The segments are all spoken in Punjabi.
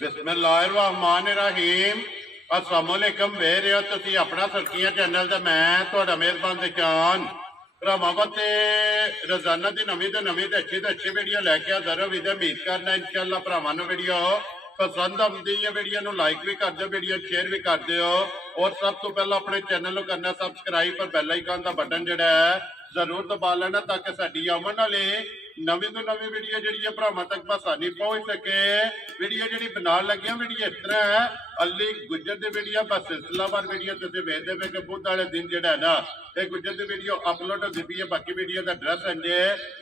बिस्मिल्लाहिर्रहमानिर्रहीम अस्सलाम वालेकुम वेख रहे हो तुसी अपना सरकियां चैनल ते मैं तुहाडा मेहरबान ते जान भरावां ते रोजाना दी नवीं ते अच्छी वीडियो लैके हाज़र हो उम्मीद करना इंशाअल्लाह भरावां नूं वीडियो पसंद आउंदी है। वीडियो नूं लाइक भी कर दो, वीडियो शेयर भी कर दो और सब तो पहला अपने चैनल को करना सब्सक्राइब और बैल आइकन का बटन जिहड़ा है जरूर दबा लेना ताकि साडी आउण वाली नवीं तो नवीं वीडियो जी भरावां तक आसानी पहुंच सके। वीडियो जी बना लगे वीडियो इस तरह है अली गुजर की वीडियो बस सिलसिलावार वीडियो तुम वेखते पे कि बुध वाले दिन जो है ना ये गुजर की वीडियो अपलोड होती पी है। बाकी वीडियो का एड्रैस है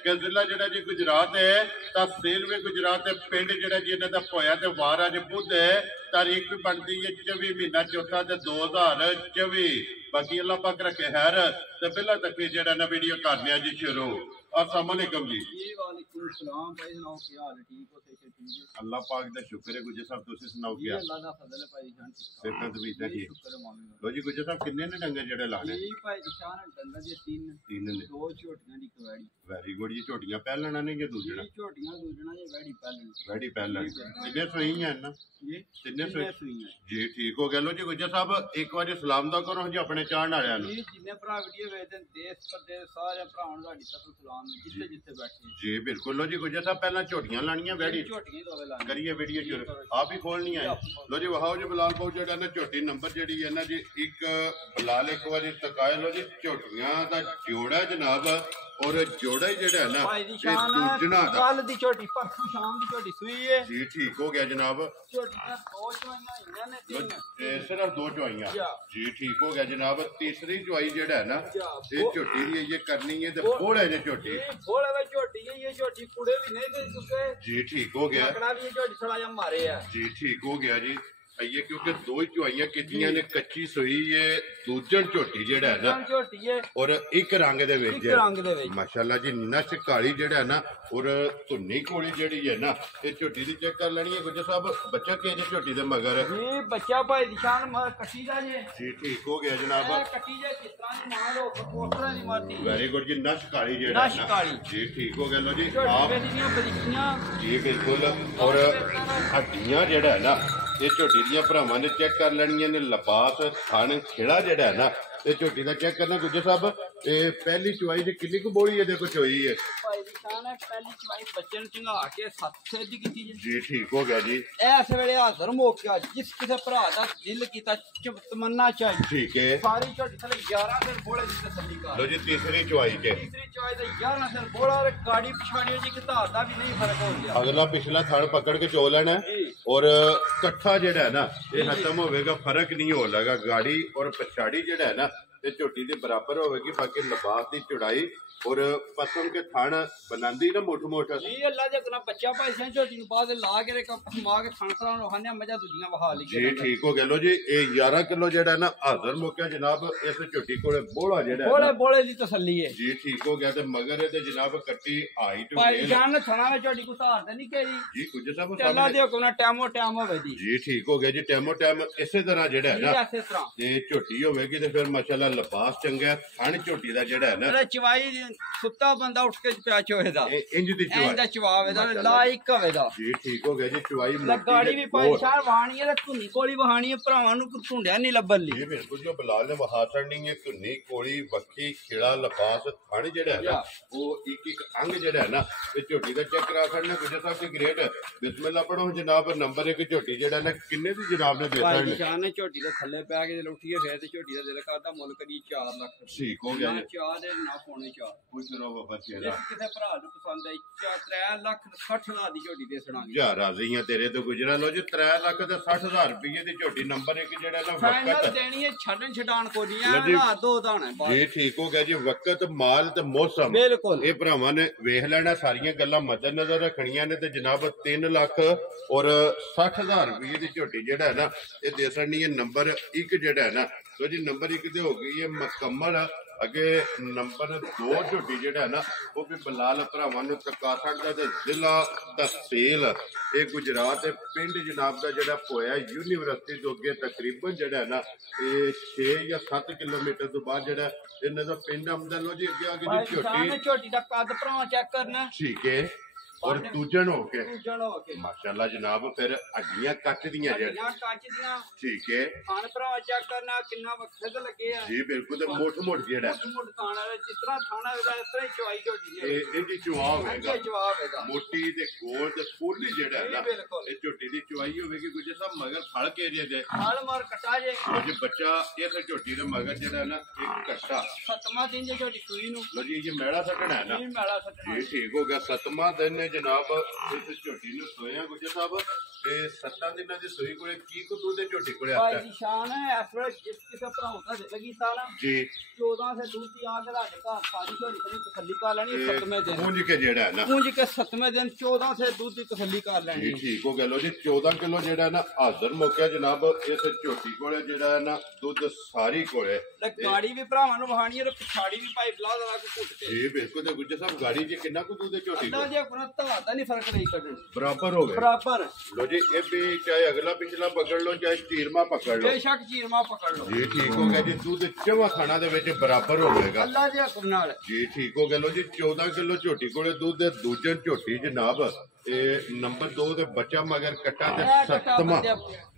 कि जिला जो जी गुजरात है, तहसील भी गुजरात है, पिंड जो जी इन्हों का पोया तो वार अज बुध है, तारीख भी बनती है 24 महीना चौथा 2024। बाकी अल्लाह पाक रखे खैर तो पहला तक जो ना वीडियो करने जी शुरू। अस्सलाम वालेकुम जी। वालेकुम सलाम भाई, सुनाओ क्या हाल है? ठीक हो? ठीक है अल्लाह पाक दा शुक्र है। गुजर साहब तुसी सुनाओ क्या? अल्लाह दा फजल है भाई जान। सेहत तबीयत ठीक? लो जी गुजर साहब किन्ने ने डंगर जेड़े लाने? जी भाई निशान डंगर जे तीन ने, दो छोटियां दी कवाड़ी। वेरी गुड जी। झोटियां पहलना ने के दूजना? छोटियां दूजना जे वेड़ी पहलन। वेड़ी पहलन किन्ने सुईयां हैं ना? जी किन्ने सुईयां जी। ठीक हो गया। लो जी गुजर साहब एक बार सलाम दा करो जी अपने चाहण वालियां नु। जी जिन्ने भरा वीडियो वेखदे देश परदेश सारे भरावां नु साडी तरफ सलाम है जिथे जिथे बैठे जी बिल्कुल। लो जी गुजर साहब पहला झोटियां लानियां वेड़ी छोटियां दोवे लानी करिए वीडियो शुरू आप ही खोलनी है। लो जी वहाओ जी बिलाल भाऊ जेड़ा ना झोटी नंबर जी है ना जी एक बिलाल एक बार तकाए। लो जी झोटियां दा जोड़ा जनाब और जोड़ा ही जेड़ा है ना दूजना दा कल दी छोटी परसों शाम दी छोटी सुई है जी। ठीक हो गया जनाब। छोटियां दो चवाइयां इन्हां ने तीन सिर्फ दो चवाइयां जी। ठीक हो गया जनाब। तीसरी चवाई जेड़ा है ना ये झोटी दी ये करनी है तो बोले जे झोटी बोले वे झोटी है ये झोटी कुड़े भी नहीं दे चुके जी। ठीक हो गया भी झोटी थोड़ा जा मारे है जी। ठीक हो गया जी। ये क्योंकि दो ही चुआइयां कीतियां ने कच्ची सुई है दूजन झोटी जेड़ा है ना झोटी है और एक रंग दे विच माशाल्लाह जी नश काली जेड़ा है ना और धुन्नी कोली जेड़ी है ना ये झोटी दी चेक कर लेनी है। गुजर साहब बच्चा के जे झोटी दे मगर जी बच्चा भाई निशान कट्टी दा जी। ठीक हो गया जनाब। कट्टी जे किस तरह दी मार हो उस तरह दी मारती। वेरी गुड जी। नश काली जेड़ा है ना जी। ठीक हो गया। लो जी आप जी बिल्कुल। और हड्डियां जेड़ा है ना ये झोटी दियां भरावां ने चेक कर लेनियां ने। लबास थन खिड़ा जेड़ा है ना ये झोटी का चेक करना। गुजर साहब ये पहली चुवाई से किन्नी कु बोली है देखो चोई है पहली चुवाई बच्चे ने चंगा के 7 दी कीती जी। ठीक हो गया जी। इस वेले हाजिर मौका जिस किसी भरा दा दिल कीता तमन्ना चाहिए। ठीक है। सारी झोटी थले 11 सिर बोले दी तसल्ली कर। लो जी तीसरी चुवाई के तीसरी चुवाई दे 11 सिर बोला और गाड़ी पिछाड़ी जी किता दा भी नहीं फर्क हो गया। अगला पिछला थड़ पकड़ के चो लेना और कट्ठा जेड़ा है ना ये खत्म होगा फर्क नहीं हो लगा। गाड़ी और पछाड़ी जेड़ा है ना ये झोटी के बराबर होगी। बाकी लिबास की चौड़ाई और पसम के थान बनांदी ना मोट मोट जी अल्लाह दे करा बच्चा भाई से झोटी नु बाद ला के मां के थान सरा नु खाने मजा दुनिया बहा ली जी। ठीक हो गया। लो जी ये 11 किलो जेड़ा ना हाजिर मौका जनाब इस झोटी कोले बोला जेड़ा बोले बोले दी तसल्ली है जी। ठीक हो गया। ते मगर ये जनाब कट्टी हाइट भाई जान थाना में झोटी को हार दे नहीं केरी जी। कुछ साहब अल्लाह दे हुक्म ना टाइमो टाइम होवे दी जी। ठीक हो गया जी। टाइमो टाइम इसे तरह जेड़ा है ना इसे तरह ये झोटी होवेगी ते फिर माशाल्लाह लिबास चंगा थन झोटी दा जेड़ा है ना चवाई सुत्ता बंदा उठ के प्याच होएदा इंज दी चवाई चवावे दा लाइक होवेदा जी। ठीक हो गया जी। चवाई गाड़ी भी परेशान वहानी है धुनी कोली वहानी है भरावां नु ढूंढिया नहीं लब्बन ली जी। बिल्कुल जो बिलाल ने वहा छड़नी है धुनी कोली वक्की खिड़ा लिबास थन जेड़ा है ना वो एक अंग जेड़ा है ना ये झोटी दा चेक करा छड़ना। गुजर साहब की ग्रेट बिस्मिल्लाह पढ़ो जनाब। नंबर 1 झोटी जेड़ा ना किन्ने दी जनाब ने देता है निशान ने झोटी दे थल्ले पै के उठिए फिर ते झोटी दा दिल करदा मुल करी 4 लाख। ठीक हो गया। 4 दे ना पौने 4 खुश रहो बाबा तेरा किसे भरा नु पसंद आई 3 लाख 60 हज़ार दी झोटी दे सणांगे यार राजी है तेरे तो गुजरा। लो जी 3 लाख ते 60 हज़ार रुपये दी झोटी नंबर 1 जेड़ा ना वक्त देनी है छड़न छडान को नहीं है ना दो दाना जी। ठीक हो गया जी। वक्त माल ते मौसम बिल्कुल ये भरावां ने वेख लेना सारियां गल्लां मद्देनजर रखनियां ने ते जनाब 3 लाख और 60 हज़ार रुपये दी झोटी जेड़ा है ना ये दे सड़नी है नंबर 1 जेड़ा है ना। तो जी नंबर 1 ते हो गई है मुकम्मल। अगे नंबर 2 झोटी जेड़ा है ना वो भी बिलाल भरावां नूं चका छड्डदा ते जिला तहसील ये गुजरात पिंड जनाब का जेड़ा पोया यूनीवर्सिटी तो अगे तकरीबन जेड़ा है ना ये 6 या 7 किलोमीटर तो बाद जेड़ा इन्हां दा पिंड आमदा। लो जी अगे आगे जी झोटी झोटी दा कद भरा चेक करना। ठीक है ਔਰ ਦੂਜਣ ਹੋ ਕੇ ਦੂਜਣ ਹੋ ਕੇ ਮਾਸ਼ਾਅੱਲਾ ਜਨਾਬ ਫਿਰ ਅੱਡੀਆਂ ਕੱਚ ਦੀਆਂ ਹੱਡੀਆਂ ਕੱਚ ਦੀਆਂ ਠੀਕ ਹੈ ਖਾਣ ਭਰਾ ਚੈੱਕ ਕਰਨਾ ਕਿੰਨਾ ਵਕਤ ਲੱਗੇ ਆ ਜੀ ਬਿਲਕੁਲ ਤੇ ਮੋਟ ਜਿਹੜਾ ਮੋਟ ਖਾਣਾ ਜਿਸ ਤਰ੍ਹਾਂ ਖਾਣਾ ਹੋਵੇਗਾ ਇਸ ਤਰ੍ਹਾਂ ਹੀ ਚਵਾਈ ਝੋਟੀ ਹੈ ਇਹਦੀ ਜਵਾਬ ਹੈਗਾ ਜਵਾਬ ਹੈਗਾ ਮੋਟੀ ਤੇ ਗੋਲ ਤੇ ਫੁੱਲ ਜਿਹੜਾ ਹੈ ਨਾ ਬਿਲਕੁਲ ਇਹ ਝੋਟੀ ਦੀ ਚਵਾਈ ਹੋਵੇਗੀ ਗੁੱਜਰ ਸਾਹਿਬ ਮਗਰ ਫਲ ਕੇ ਦੇ ਹਾਲ ਮਾਰ ਕਟਾ ਜੇ ਜੇ ਬੱਚਾ ਇਸ ਝੋਟੀ ਦੇ ਮਗਰ ਜਿਹੜਾ ਨਾ ਇੱਕ ਕੱਟਾ 7ਵਾਂ ਦਿਨ ਜੇ ਝੋਟੀ ਸੂਈ ਨੂੰ ਲੋ ਜੀ ਇਹ ਮੈਲਾ ਸੱਟਣਾ ਹੈ ਨਾ ਇਹ ਮੈਲਾ ਸੱਟਣਾ ਇਹ ਠੀਕ ਹੋ ਗਿਆ 7ਵਾਂ ਦਿਨ ਨੇ ਜਨਾਬ ਇਸ ਝੋਟੀ ਨੂੰ ਸੋਇਆ ਗੁੱਜਰ ਸਾਹਿਬ ਤੇ 7 ਦਿਨਾਂ ਦੀ ਸੂਈ ਕੋਲੇ ਕੀ ਕੋ ਦੁੱਧ ਦੇ ਝੋਟੀ ਕੋਲੇ ਭਾਈ ਆਤਾ ਦੀ ਸ਼ਾਨ ਹੈ ਇਸ ਵੇਲੇ ਜਿਸ ਕਿਸੇ ਭਰਾਉ ਦਾ ਲੱਗੀ ਸਾਲ ਜੀ 14 ਸੇ दूध की आग रात का सारी ਝੋਟੀ ਕਰੀ ਤਸੱਲੀ ਕਰ ਲੈਣੀ 7ਵੇਂ ਦਿਨ ਪੂੰਝ ਕੇ ਜਿਹੜਾ ਹੈ ਨਾ ਪੂੰਝ ਕੇ 7ਵੇਂ ਦਿਨ 14 ਸੇ दूध ਦੀ ਤਸੱਲੀ ਕਰ ਲੈਣੀ ਇਹ ਠੀਕ ਹੋ ਗਿਆ ਲੋ ਜੀ 14 ਕਿਲੋ ਜਿਹੜਾ ਨਾ ਹਾਜ਼ਰ ਮੌਕਿਆ ਜਨਾਬ ਇਸ ਝੋਟੀ ਕੋਲੇ ਜਿਹੜਾ ਹੈ ਨਾ ਦੁੱਧ ਸਾਰੀ ਕੋਲੇ ਤੇ ਗਾੜੀ ਵੀ ਭਰਾਵਾਂ ਨੂੰ ਵਹਾਣੀ ਤੇ ਪਿਛਾੜੀ ਵੀ ਭਾਈ ਬਲਾ ਦਾ ਕੇ ਘੁੱਟ ਕੇ ਜੀ ਬਿਲਕੁਲ ਤੇ ਗੁੱਜਰ ਸਾਹਿਬ ਗਾੜੀ 'ਚ ਕਿੰਨਾ ਕੁ ਦੁੱਧ ਹੈ ਝੋਟੀ ਅੱਧਾ ਜੇ ਆਪਣਾ ਧਾਰ ਦਾ ਨਹੀਂ ਫਰਕ ਨਹੀਂ ਕੱਢਣ ਬਰਾਬਰ ਹੋ ਗਏ ਬਰਾਬਰ ਲੋ ਜੀ ਇਹ ਵੀ ਚਾਹੇ ਅਗਲਾ ਪਿਛਲਾ ਪਕੜ ਲਓ ਚਾਹੇ ਚੀਰਮਾ ਪਕੜ ਲਓ ਬੇਸ਼ੱਕ ਚੀਰਮਾ ਪਕੜ ਲਓ ਜੀ ਠੀਕ ਹੋ ਗਿਆ ਜੀ ਦੁੱਧ ਚਵਾ ਖਾਣਾ ਦੇ ਵਿੱਚ ਬਰਾਬਰ ਹੋ ਜਾਏਗਾ ਅੱਲਾ ਦੇ ਹੁਕਮ ਨਾਲ ਜੀ ਠੀਕ ਹੋ ਗਿਆ ਲੋ ਜੀ 14 ਕਿਲੋ ਝੋਟੀ ਕੋਲੇ ਦੁੱਧ ਦੇ ਦੂਜੇ ਝੋਟੀ ਜਨਾਬ ਇਹ ਨੰਬਰ 2 ਤੇ ਬੱਚਾ ਮਗਰ ਕੱਟਾ ਤੇ 7ਵਾਂ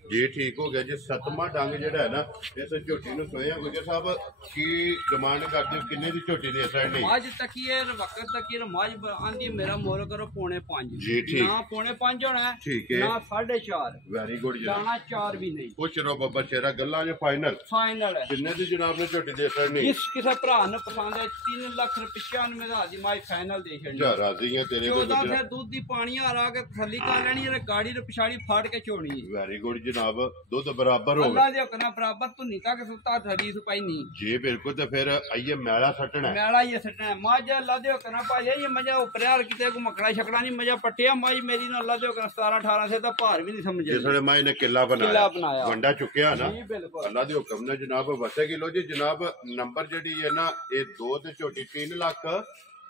ਜੀ ਠੀਕ ਹੋ ਗਿਆ ਜੀ 7ਵਾਂ ਡੰਗ ਜਿਹੜਾ ਹੈ ਨਾ ਇਸ ਝੋਟੀ ਨੂੰ ਸੋਇਆ ਗੁਜਰ ਸਾਹਿਬ ਕੀ ਡਿਮਾਂਡ ਕਰਦੇ ਕਿੰਨੇ ਦੀ ਝੋਟੀ ਦੇ ਸਾਈਡ ਨਹੀਂ ਅੱਜ ਤੱਕੀਏ ਵਕਤ ਤੱਕੀਏ ਮਾਜ ਆਂਦੀ ਮੇਰਾ ਮੋਲ ਕਰੋ ਪੌਣੇ 5 ਜੀ ਠੀਕ ਨਾ ਪੌਣੇ 5 ਹੋਣਾ ਠੀਕ ਹੈ ਨਾ 4.5 ਵੈਰੀ ਗੁੱਡ ਜੀ ਦਾਣਾ 4 ਵੀ ਨਹੀਂ ਪੁੱਛ ਰੋ ਬੱਬਾ ਚਿਹਰਾ ਗੱਲਾਂ ਜੇ ਫਾਈਨਲ ਫਾਈਨਲ ਕਿੰਨੇ ਦੀ ਜਨਾਬ ਨੇ ਝੋਟੀ ਦੇ ਸਾਈਡ ਨਹੀਂ ਜਿਸ ਕਿਸੇ ਭਰਾ ਨੂੰ ਪਸੰਦ ਹੈ 3,95,000 ਦੀ ਮਾਈ ਫਾਈਨਲ ਦੇ ਛੱਡੀ ਜਾ ਰਾਜ਼ੀ ਹੈ ਤੇਰੇ ਕੋਲ 14 ਫਿਰ ਦੁੱਧ ਦੀ ਪਾਣੀ ਆ ਕੇ ਥੱਲੀ ਕਰ ਲੈਣੀ ਹੈ ਗਾੜੀ ਨੂੰ ਪਿਛਾੜੀ ਫਾੜ ਕੇ ਚੋਣੀ ਹੈ ਵੈਰੀ ਗੁੱਡ ਜਨਾਬ ਦੁੱਧ ਬਰਾਬਰ ਹੋ ਅੱਲਾ ਦੇ ਹੁਕਮ ਨਾਲ ਬਰਾਬਰ ਧੁੰਨੀ ਤੱਕ ਸੁੱਤਾ ਥੜੀ ਸੁਪਾਈ ਨਹੀਂ ਜੀ ਬਿਲਕੁਲ ਤੇ ਫਿਰ ਆਈਏ ਮੈਲਾ ਸੱਟਣਾ ਮੈਲਾ ਹੀ ਸੱਟਣਾ ਮਾਜ ਅੱਲਾ ਦੇ ਹੁਕਮ ਨਾਲ ਭਾਜੀ ਇਹ ਮਜਾ ਉਪਰਿਆਲ ਕਿਤੇ ਕੋ ਮਕੜਾ ਛਕੜਾ ਨਹੀਂ ਮਜਾ ਪੱਟਿਆ ਮਾਜ ਮੇਰੀ ਨਾਲ ਅੱਲਾ ਦੇ ਹੁਕਮ 17 18 ਸੇ ਦਾ ਭਾਰ ਵੀ ਨਹੀਂ ਸਮਝੇ ਜਿਸ ਵੇਲੇ ਮਾਈ ਨੇ ਕਿੱਲਾ ਬਣਾਇਆ ਵੰਡਾ ਚੁੱਕਿਆ ਨਾ ਜੀ ਬਿਲਕੁਲ ਅੱਲਾ ਦੇ ਹੁਕਮ ਨਾਲ ਜਨਾਬ ਵਸੇਗੀ ਲੋ ਜੀ ਜਨਾਬ ਨੰਬਰ ਜਿਹੜੀ ਹੈ ਨਾ ਇਹ 2 ਤੇ ਝੋਟੀ 3 ਲੱਖ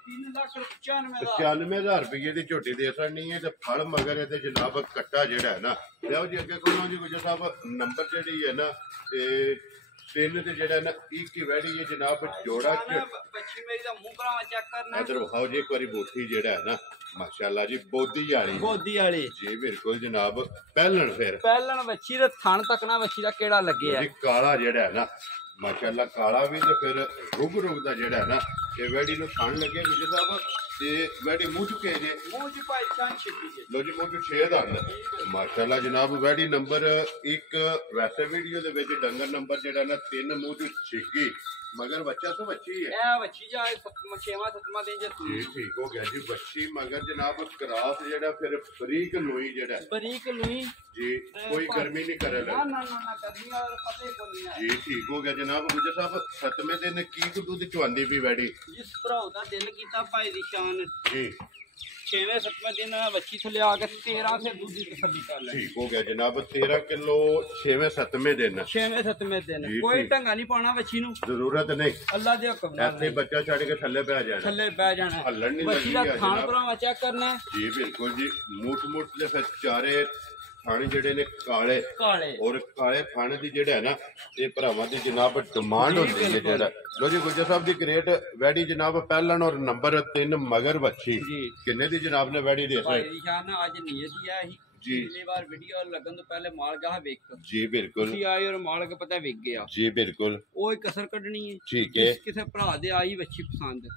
3,95,000 ਰੁਪਏ ਦੀ ਝੋਟੀ ਦੇ ਸਕਣੀ ਹੈ ਤੇ ਫਲ ਮਗਰ ਇਹਦੇ ਜਨਾਬ ਕੱਟਾ ਜਿਹੜਾ ਹੈ ਨਾ ਲਿਆਓ ਜੀ ਅੱਗੇ ਕੋਲੋਂ ਜੀ ਗੁਜਰ ਸਾਹਿਬ ਨੰਬਰ ਜਿਹੜੀ ਹੈ ਨਾ ਤੇ 3 ਤੇ ਜਿਹੜਾ ਨਾ ਇੱਕ ਹੀ ਵੈੜੀ ਹੈ ਜਨਾਬ ਜੋੜਾ ਬੱਚੀ ਮੇਰੀ ਦਾ ਮੂੰਹ ਭਰਾਵਾ ਚੈੱਕ ਕਰਨਾ ਇਧਰ ਵਿਖਾਓ ਜੀ ਇੱਕ ਵਾਰੀ ਬੋਠੀ ਜਿਹੜਾ ਹੈ ਨਾ ਮਾਸ਼ਾਅੱਲਾ ਜੀ ਬੋਦੀ ਵਾਲੀ ਜੀ ਬਿਲਕੁਲ ਜਨਾਬ ਪਹਿਲਣ ਬੱਚੀ ਦੇ ਥਣ ਤੱਕਣਾ ਬੱਚੀ ਦਾ ਕਿਹੜਾ ਲੱਗਿਆ ਜੀ ਕਾਲਾ ਜਿਹੜਾ ਹੈ ਨਾ ਮਾਸ਼ਾਅੱਲਾ ਕਾਲਾ ਵੀ ਤੇ ਫਿਰ ਰੁਗ ਦਾ ਜਿਹੜਾ ਹੈ ਨਾ ਇਹ ਵੈੜੀ ਨੂੰ ਥਣ ਲੱਗੇ ਗੁਜਰ ਸਾਹਿਬ ਤੇ ਵੈੜੀ ਮੂੰਹ ਚੁੱਕੇ ਜੇ ਮੂੰਹ ਚ ਭਾਈ ਚਾਂ ਛਿੱਕੀ ਜੇ ਲੋ ਜੀ ਮੂੰਹ ਚ 6 ਦੰਦ ਮਾਸ਼ਾਅੱਲਾ ਜਨਾਬ ਵੈੜੀ ਨੰਬਰ 1 ਵੈਸੇ ਵੀਡੀਓ ਦੇ ਵਿੱਚ ਡੰਗਰ ਨੰਬਰ ਜਿਹੜਾ ਨਾ 3 ਮੂੰਹ ਚ ਛਿੱਕੀ ਮਗਰ ਬੱਚਾ ਤਾਂ ਬੱਚੀ ਹੈ ਇਹ ਬੱਚੀ ਜਾਏ 7ਵਾਂ ਦਿਨ ਜੇ ਜੀ ਠੀਕ ਹੋ ਗਿਆ ਜੀ ਬੱਚੀ ਮਗਰ ਜਨਾਬ ਕਰਾਸ ਜਿਹੜਾ ਫਿਰ ਬਰੀਕ ਲੋਈ ਜਿਹੜਾ ਬਰੀਕ ਲੋਈ ਜੀ ਕੋਈ ਗਰਮੀ ਨਹੀਂ करे ਨਾ ਗਰਮੀ ਵਾਲਾ ਪਤਾ ਹੀ ਕੋਈ ਨਹੀਂ ਜੀ ਠੀਕ ਹੋ ਗਿਆ ਜਨਾਬ ਗੁਜਰ ਸਾਹਿਬ 7ਵੇਂ ਦਿਨ ਕੀ ਦੁੱਧ ਚਵਾਂਦੀ ਵੀ ਵੈੜੀ ਜਿਸ ਭਰਾਉ ਦਾ ਦਿਲ ਕੀਤਾ ਭਾਈ ਦੀ ਸ਼ਾਨ ਜੀ 7ਵੇਂ ਦਿਨ ਬੱਚੀ ਥੱਲੇ ਆ ਕੇ 13 ਸੇ ਦੁੱਧ ਦੀ ਤਸੱਲੀ ਕਰ ਲੈ ਠੀਕ ਹੋ ਗਿਆ ਜਨਾਬ 13 ਕਿਲੋ 7ਵੇਂ ਦਿਨ ਕੋਈ ਢੰਗਾ ਨਹੀਂ ਪਾਉਣਾ ਬੱਚੀ ਨੂੰ ਜ਼ਰੂਰਤ ਨਹੀਂ ਅੱਲਾ ਦੇ ਹੁਕਮ ਨਾਲ ਐਸੇ ਬੱਚਾ ਛੱਡ ਕੇ ਥੱਲੇ ਬਹਿ ਜਾਣਾ ਹੱਲਣ ਨਹੀਂ ਬੱਚੀ ਦਾ ਖਾਣ ਭਰਾਵਾ ਚੈੱਕ ਕਰਨਾ ਜੀ ਬਿਲਕੁਲ ਜੀ ਮੂਟ ਦੇ ਫਿਰ ਚਾਰੇ ਥਾਣੇ ਜਿਹੜੇ ਨੇ ਕਾਲੇ ਔਰ ਕਾਲੇ ਥਾਣੇ ਦੀ ਜਿਹੜਾ ਹੈ ਨਾ ਇਹ ਭਰਾਵਾਂ ਦੀ ਜਨਾਬ ਡਿਮਾਂਡ ਹੁੰਦੀ ਹੈ ਜਿਹੜਾ ਲੋ ਜੀ ਗੁਜਰ ਸਾਹਿਬ ਦੀ ਗ੍ਰੇਟ ਵੈੜੀ ਜਨਾਬ ਪਹਿਲਣ ਔਰ ਨੰਬਰ 3 ਮਗਰ ਬੱਚੀ ਕਿੰਨੇ ਦੀ ਜਨਾਬ ਨੇ ਵੈੜੀ ਦੇ ਭਾਈ ਜਾਨ ਅੱਜ ਨੀਅਤ ਹੀ ਆ ਹੀ ਜੀ ਪਿਛਲੀ ਵਾਰ ਵੀਡੀਓ ਲੱਗਣ ਤੋਂ ਪਹਿਲੇ ਮਾਲਕ ਆ ਵੇਖ ਜੀ ਬਿਲਕੁਲ ਤੁਸੀਂ ਆਏ ਔਰ ਮਾਲਕ ਪਤਾ ਵਿਕ ਗਿਆ ਜੀ ਬਿਲਕੁਲ ਉਹ ਇੱਕ ਕਸਰ ਕੱਢਣੀ ਹੈ ਠੀਕ ਹੈ ਕਿਸੇ ਭਰਾ ਦੇ ਆਈ ਬੱਚੀ ਪਸੰਦ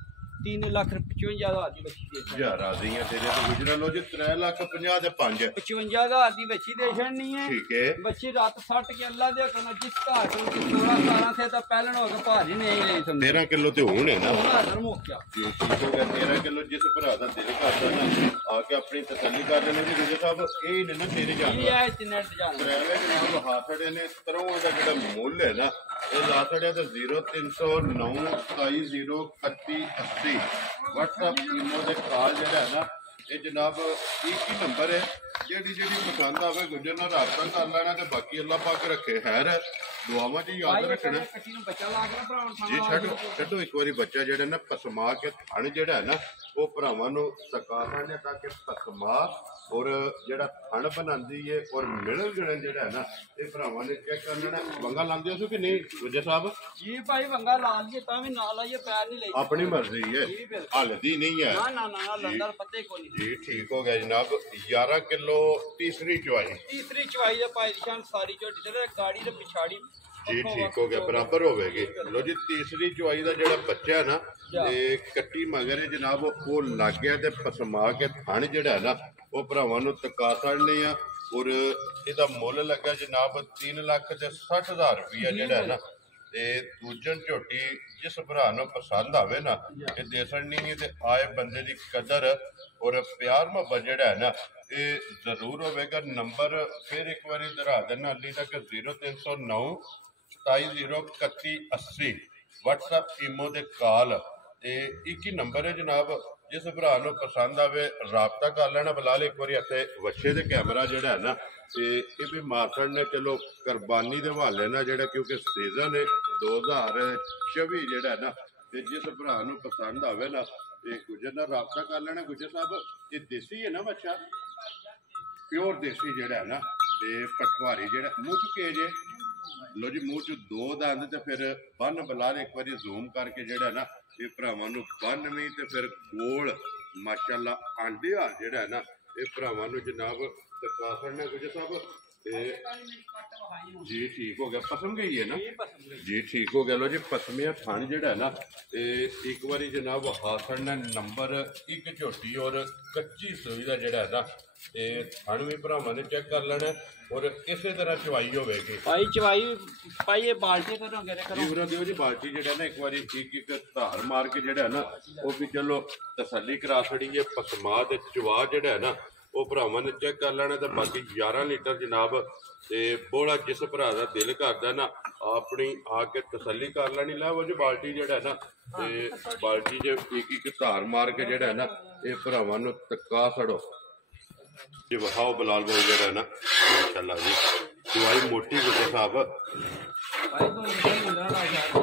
3,55,000 ਦੀ ਬੱਚੀ ਦੇ ਯਾਰ ਰਾਜ਼ੀ ਆ ਤੇਰੇ ਤੋਂ ਗੁਜਰਾ ਲੋ ਜੀ 3,50,000 ਦੇ 5 55,000 ਦੀ ਬੱਚੀ ਦੇ ਛੜਨੀ ਹੈ ਠੀਕ ਹੈ ਬੱਚੀ ਰਾਤ ਸੱਟ ਕੇ ਅੱਲਾ ਦੇ ਹੁਕਮ ਜਿਸ ਘਰ ਤੋਂ 16-17 ਸੇ ਤਾਂ ਪਹਿਲਣ ਹੋ ਕੇ ਭਾਜੀ ਨਹੀਂ 13 ਕਿਲੋ ਤੇ ਹੋਣ ਹੈ ਨਾ ਹਾਜ਼ਰ ਮੁੱਕਿਆ ਜੀ ਠੀਕ ਹੋ ਗਿਆ 13 ਕਿਲੋ ਜਿਸ ਭਰਾ ਦਾ ਦਿਲ ਕਰਦਾ ਨਾ ਆ ਕੇ ਆਪਣੀ ਤਸੱਲੀ ਕਰ ਲੈਣੀ ਜੀ ਗੁਜਰ ਸਾਹਿਬ ਇਹ ਨੇ ਨਾ ਤੇਰੇ ਜਾਨ ਇਹ ਹੈ ਚਨਟ ਜਾਨ ਡਰਾਈਵਰ ਜਨਾਬ ਹਾਥੜੇ ਨੇ ਤਰੋਂ ਦਾ ਜਿਹੜਾ ਮੁੱਲ ਹੈ ਨਾ ਇਹ ਲਾ ਛੜਿਆ ਤਾਂ 0309 270380 WhatsApp ਈਮੋ ਦੇ ਕਾਲ ਜਿਹੜਾ ਹੈ ਨਾ ਇਹ ਜਨਾਬ ਇੱਕ ਹੀ ਨੰਬਰ ਹੈ ਜਿਹੜੀ ਪਸੰਦ ਆਵੇ ਗੁੱਜਰ ਨਾਲ ਰਾਬਤਾ ਕਰ ਲੈਣਾ ਤੇ ਬਾਕੀ ਅੱਲਾਹ ਪਾਕ ਰੱਖੇ ਖੈਰ ਦੁਆਵਾਂ 'ਚ ਯਾਦ ਰੱਖਣਾ। ਕੱਟੀ ਨੂੰ ਬੱਚਾ ਲਾ ਕੇ ਭਰਾ ਜੀ ਛੱਡੋ ਇੱਕ ਵਾਰੀ ਬੱਚਾ ਜਿਹੜਾ ਨਾ ਪਸਮਾ ਕੇ ਥਣ ਜਿਹੜਾ ਹੈ ਨਾ ਉਹ ਭਰਾਵਾਂ ਨੂੰ ਸਕਾ ਲੈਣੇ ਤਾਂ ਕਿ ਪਸਮਾ ਔਰ ਜਿਹੜਾ ਥਣ ਬਣਾਉਂਦੀ ਹੈ ਔਰ ਮਿਲਣ ਗਿਲਣ ਜਿਹੜਾ ਹੈ ਨਾ ਇਹ ਭਰਾਵਾਂ ਨੇ ਚੈੱਕ ਕਰਨਾ ਨਾ। ਵੰਗਾ ਲਾਉਂਦੇ ਹੋ ਕਿ ਨਹੀਂ ਗੁੱਜਰ ਸਾਹਿਬ? ਜੀ ਭਾਈ ਵੰਗਾ ਲਾ ਲਈਏ ਤਾਂ ਵੀ ਨਾ ਲਾਈਏ ਪੈਰ ਨਹੀਂ ਲਈ ਆਪਣੀ ਮਰਜ਼ੀ ਹੈ, ਹਲਦੀ ਨਹੀਂ ਹੈ। ਨਾ ਲੰਦਰ ਪੱਤੇ ਕੋਈ ਨਹੀਂ ਜੀ ਠੀਕ ਹੋ ਗਿਆ ਜਨਾਬ। 11 ਕਿਲੋ ਤੀਸਰੀ ਚਵਾਈ ਦਾ ਭਾਈ ਨਿਸ਼ਾਨ ਸਾਰੀ ਝੋਟੀ ਤੇ ਗਾੜੀ ਦੇ ਪਿਛਾੜੀ ਜੀ ਠੀਕ ਹੋ ਗਿਆ ਬਰਾਬਰ ਹੋਵੇਗੀ। ਲੋ ਜੀ ਤੀਸਰੀ ਚਵਾਈ ਦਾ ਜਿਹੜਾ ਬੱਚਾ ਹੈ ਨਾ ਤੇ ਕੱਟੀ ਮਗਰ ਹੈ ਜਨਾਬ ਉਹ ਲੱਗ ਗਿਆ ਤੇ ਪਸਮਾ ਕੇ ਥਣ ਜਿਹੜਾ ਹੈ ਨਾ ਉਹ ਭਰਾਵਾਂ ਨੂੰ ਤਕਾ ਛੱਡਨੇ ਆ ਔਰ ਇਹਦਾ ਮੁੱਲ ਲੱਗਾ ਜਨਾਬ 3,60,000 ਰੁਪਇਆ ਜਿਹੜਾ ਹੈ ਨਾ। ਤੇ ਦੂਜਨ ਝੋਟੀ ਜਿਸ ਭਰਾ ਨੂੰ ਪਸੰਦ ਆਵੇ ਨਾ ਇਹ ਦੇ ਛੱਡਣੀ ਤੇ ਆਏ ਬੰਦੇ ਦੀ ਕਦਰ ਔਰ ਪਿਆਰ ਮੁਹੱਬਤ ਜਿਹੜਾ ਹੈ ਨਾ ਇਹ ਜ਼ਰੂਰ ਹੋਵੇਗਾ। ਨੰਬਰ ਫਿਰ ਇੱਕ ਵਾਰੀ ਦੁਹਰਾ ਦੇਣਾ ਹਾਲੀ ਤੱਕ 0309 270180 WhatsApp ਈਮੋ ਦੇ ਕਾਲ ਤੇ ਇੱਕ ਹੀ ਨੰਬਰ ਹੈ ਜਨਾਬ। ਜਿਸ ਭਰਾ ਨੂੰ ਪਸੰਦ ਆਵੇ ਰਾਬਤਾ ਕਰ ਲੈਣਾ। ਬਲਾਲ ਇੱਕ ਵਾਰੀ ਇੱਥੇ ਵੱਛੇ ਦੇ ਕੈਮਰਾ ਜਿਹੜਾ ਹੈ ਨਾ ਤੇ ਇਹ ਵੀ ਮਾਰਕੜ ਨੇ ਚਲੋ ਕੁਰਬਾਨੀ ਦੇ ਹਵਾਲੇ ਨਾਲ ਜਿਹੜਾ ਕਿਉਂਕਿ ਸੀਜ਼ਨ ਹੈ 2024 ਜਿਹੜਾ ਹੈ ਨਾ ਤੇ ਜਿਸ ਭਰਾ ਨੂੰ ਪਸੰਦ ਆਵੇ ਨਾ ਤੇ ਗੁੱਜਰ ਨਾਲ ਰਾਬਤਾ ਕਰ ਲੈਣਾ। ਗੁੱਜਰ ਸਾਹਿਬ ਇਹ ਦੇਸੀ ਹੈ ਨਾ ਬੱਚਾ ਪਿਓਰ ਦੇਸੀ ਜਿਹੜਾ ਹੈ ਨਾ ਤੇ ਪਟਵਾਰੀ ਜਿਹੜਾ ਮੂੰਹ ਚੁੱਕੇ ਜੇ ਲੋ ਜੀ ਮੂੰਹ ਚ 2 ਦੰਦ ਤੇ ਫਿਰ ਬੰਨ ਬਲਾਲ ਇੱਕ ਵਾਰੀ ਜ਼ੂਮ ਕਰਕੇ ਜਿਹੜਾ ਨਾ ਇਹ ਭਰਾਵਾਂ ਨੂੰ ਬੰਨ ਵੀ ਤੇ ਫਿਰ ਗੋਲ ਮਾਸ਼ਾਅੱਲਾ ਆਂਡੇ ਹਾਲ ਜਿਹੜਾ ਹੈ ਨਾ ਇਹ ਭਰਾਵਾਂ ਨੂੰ ਜਨਾਬ ਤਕਾ ਕਰਨਾ। ਗੁੱਜਰ ਸਾਹਿਬ ਤੇ ਜੀ ਠੀਕ ਹੋ ਗਿਆ। ਪਸਮ ਗਈ ਹੈ ਨਾ ਜੀ ਠੀਕ ਹੋ ਗਿਆ। ਲੋ ਜੀ ਪਸਮਿਆ ਥਣ ਜਿਹੜਾ ਹੈ ਨਾ ਤੇ ਇੱਕ ਵਾਰੀ ਜਨਾਬ ਹਾਸਨ ਨੇ ਨੰਬਰ 1 ਝੋਟੀ ਔਰ ਕੱਚੀ ਸੂਈ ਦਾ ਜਿਹੜਾ ਹੈ ਨਾ ਤੇ ਥਣ ਵੀ ਭਰਾਵਾਂ ਨੇ ਚੈੱਕ ਕਰ ਲੈਣਾ ਔਰ ਇਸੇ ਤਰ੍ਹਾਂ ਚਵਾਈ ਹੋਵੇਗੀ। ਭਾਈ ਚਵਾਈ ਭਾਈ ਇਹ ਬਾਲਟੀ ਕਰੋਗੇ ਵੀਰੋ ਦਿਓ ਜੀ ਬਾਲਟੀ ਜਿਹੜਾ ਨਾ ਇੱਕ ਵਾਰੀ ਇੱਕ ਧਾਰ ਮਾਰ ਕੇ ਜਿਹੜਾ ਹੈ ਨਾ ਉਹ ਵੀ ਚਲੋ ਤਸੱਲੀ ਕਰਾ ਛੜੀਏ। ਪਸਮਾ ਤੇ ਚਵਾ ਜਿਹੜਾ ਹੈ ਨਾ ਉਹ ਭਰਾਵਾਂ ਨੇ ਚੈੱਕ ਕਰ ਲੈਣਾ ਤੇ ਬਾਕੀ 11 ਲੀਟਰ ਜਨਾਬ ਤੇ ਬੋਲਾ ਜਿਸ ਭਰਾ ਦਾ ਦਿਲ ਕਰਦਾ ਨਾ ਆਪਣੀ ਆ ਕੇ ਤਸੱਲੀ ਕਰ ਲੈਣੀ। ਲੈ ਉਹ ਜੀ ਬਾਲਟੀ ਜਿਹੜਾ ਹੈ ਨਾ ਤੇ ਬਾਲਟੀ 'ਚ ਇੱਕ ਧਾਰ ਮਾਰ ਕੇ ਜਿਹੜਾ ਹੈ ਨਾ ਇਹ ਭਰਾਵਾਂ ਨੂੰ ਤਕਾ ਛੜੋ ਜੀ। ਵਹਾਓ ਬਲਾਲ ਬਾਈ ਜਿਹੜਾ ਹੈ ਨਾ ਮਾਸ਼ਾਅੱਲਾ ਜੀ ਚਵਾਈ ਮੋਟੀ ਗੁੱਜਰ ਸਾਹਿਬ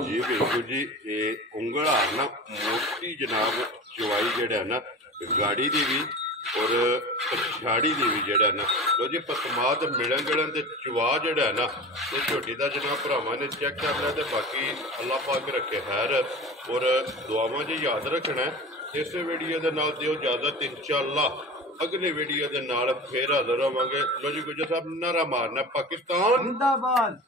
ਜੀ ਬਿਲਕੁਲ ਜੀ। ਇਹ ਉਂਗਲ ਹਾਰ ਨਾ ਮੋਟੀ ਜਨਾਬ ਚਵਾਈ ਜਿਹੜਾ ਹੈ ਨਾ ਗਾੜੀ ਦੀ ਵੀ ਔਰ ਪਛਾੜੀ ਦੀ ਵੀ ਜਿਹੜਾ ਨਾ ਲੋ ਜੀ ਪਸਮਾਦ ਮਿਲਣ ਗਿਲਣ ਤੇ ਚਵਾ ਜਿਹੜਾ ਹੈ ਨਾ ਇਹ ਝੋਟੀ ਦਾ ਜਨਾਬ ਭਰਾਵਾਂ ਨੇ ਚੈੱਕ ਕਰਨਾ ਤੇ ਬਾਕੀ ਅੱਲਾਹ ਪਾਕ ਰੱਖੇ ਖੈਰ ਔਰ ਦੁਆਵਾਂ 'ਚ ਯਾਦ ਰੱਖਣਾ। ਇਸੇ ਵੀਡੀਓ ਦੇ ਨਾਲ ਦਿਓ ਇਜਾਜ਼ਤ ਇੰਸ਼ਾਅੱਲਾ ਅਗਲੇ ਵੀਡੀਓ ਦੇ ਨਾਲ ਫੇਰ ਹਾਜ਼ਰ ਹੋਵਾਂਗੇ। ਲੋ ਜੀ ਗੁੱਜਰ ਸਾਹਿਬ ਨਾਰਾ ਮਾਰਨਾ ਪਾਕਿਸਤਾਨ ਜ਼ਿੰਦਾਬਾਦ।